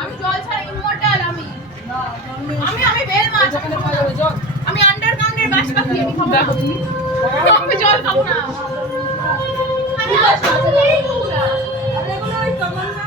আমি জল ছাড়া ইমমর্টাল আমি বেল মাছ আমি আন্ডারগ্রাউন্ডের বাস পাখি আমি খাবো না আমি জল খাবো না আমি বাস পাখি নেই পুরা এগুলো ওই তমান্না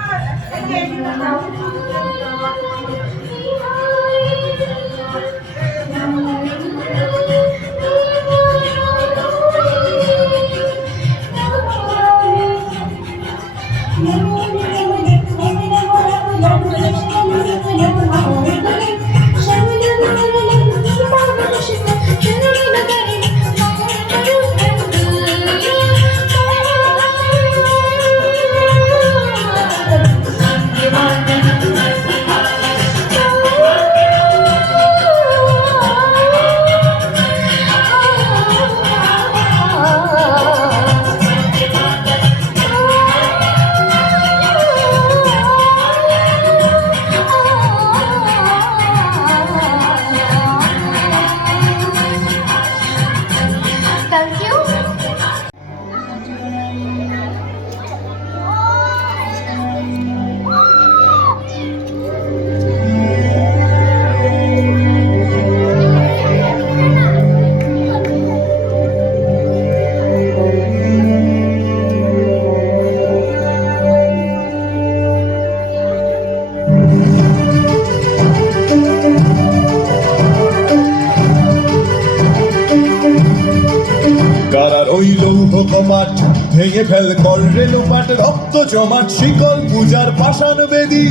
কপাট ভেঙে ফেল কর রেলুপাট রক্ত জমাট শিকল পূজার পাষাণ বেদী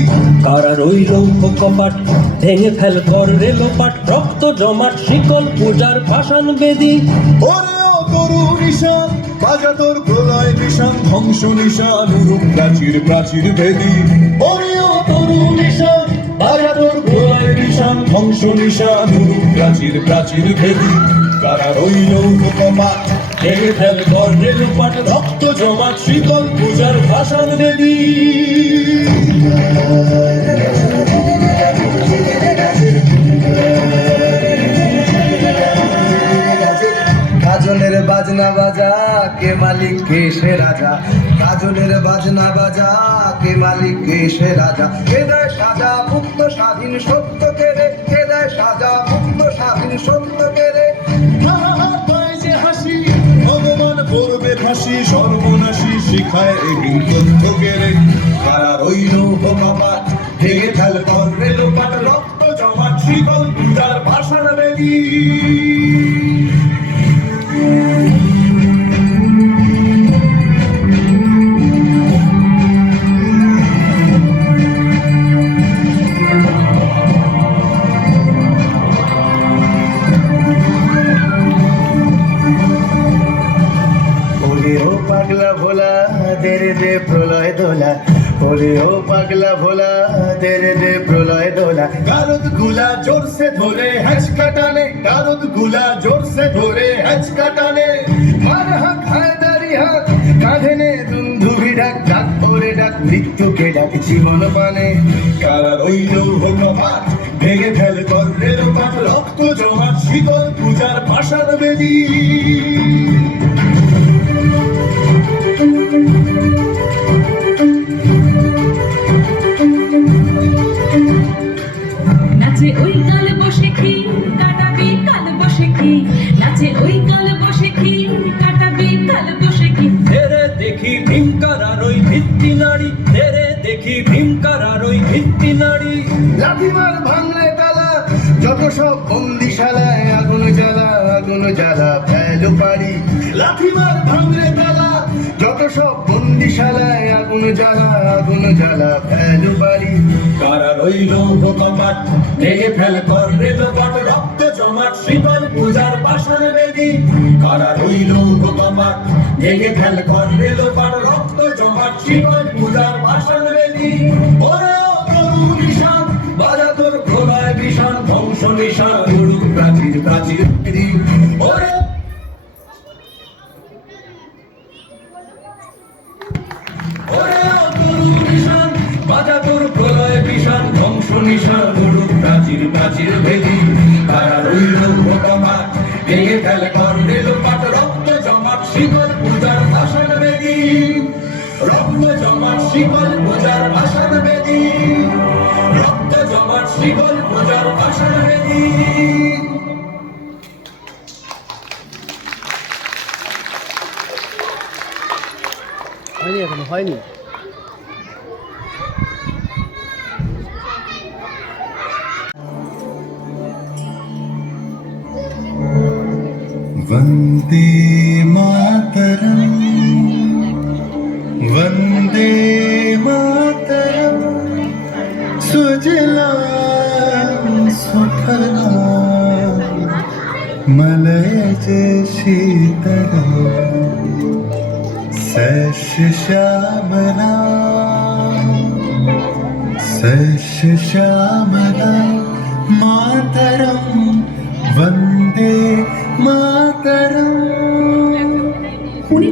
কারার ওই লৌহ কপাট ভেঙে ফেল কর রেলুপাট রক্ত জমাট শিকল পূজার পাষাণ বেদী ওরে ও তরু নিশান বাজা তোর প্রলয় নিশান ধ্বংস নিশান উরুপ প্রাচীর প্রাচীর ভেদী ওরে ও তরু নিশান বাজা তোর প্রলয় নিশান ধ্বংস নিশান উরুপ প্রাচীর প্রাচীর ভেদী কারার ওই লৌহ কপাট ভেঙে ফেল কর রেলুপাট রক্ত জমাট শিকল পূজার ভাষাণ বেদী গাজনের বাজনা বাজা কে মালিক কে সে রাজা গাজনের বাজনা বাজা কে মালিক কে সে রাজা কে দেয় সাজা মুক্ত স্বাধীন সত্য কে রে কে দেয় সাজা মুক্ত স্বাধীন সত্য কে রে ভগবান করবে ফাঁসি সর্বনাশী শিখায় এহীন তথ্য কেড়ে কারা রইল কপাট ভেঙে ফেল কর রেলুপাট রক্ত জমাট শিকল পূজার ভাষার বেদী পাগলা ভোলা দেরে দে প্রলয় দোলা ওরে ও পাগলা ভোলা দেরে দে প্রলয় দোলা কারদ গুলা জোরসে ধরে হ্যাচকা টানে কারদ গুলা জোরসে ধরে হ্যাচকা টানে মার হাত হায়দারি হাত কাঁধে নে দুন্ধুভি ডাক ডাক ওরে ডাক মৃত্যুকে ডাক জীবন পানে কারা রইল কপাট ভেঙে ফেল কর রেলুপাট রক্ত জমাট শিকল পূজার ভাষার বেদী নাচে ওই কাল বসে কি কাটাবি কাল বসে কি নাচে ওই কাল বসে কি কাটাবি কাল বসে কি তেরে দেখি ভীমকার আর ওই ভিত্তি নারী তেরে দেখি ভীমকার আর ওই ভিত্তি নারী লাঠিমার ভাঙলে তালা যত সব বন্দিশালায় আগুন জ্বালা ফেলো পারি লাঠিমার ভাঙলে তালা যত সব বন্দিশালায় আগুন জ্বালা ফেলো পারি কারা রইল কপাট ভেঙে ফেল কর রেলুপাট রক্ত জমাট শিকল পূজার পাষাণ বেদী কারা রইল কপাট ভেঙে ফেল কর রেলুপাট রক্ত জমাট শিকল পূজার পাষাণ বেদী ওরে ও তরু নিশান বাজা তোর প্রলয় ভীষণ ধ্বংস নিশান উড়ুক প্রাচীর প্রাচীর ভেদী ওরে ওরে ও তরু নিশান বাজা তোর প্রলয় ভীষণ ধ্বংস নিশান উড়ুক প্রাচীর প্রাচীর ভেদী কারা রইল কপাট ভেঙে ফেল কর রেলুপাট রক্ত জমাট শিকল পূজার ভাষাণ বেদী রক্ত জমাট শিকল পূজার ভাষণ বেদী রক্ত জমাট শিকল পূজার ভাষণ বেদী হয়নি এখনো হয়নি वन्दे मातरम् वन्दे मातरम् सुजलां सुफलां मलयज शीतलां सस्यश्यामला मातरम् वन्दे मातरम् উনি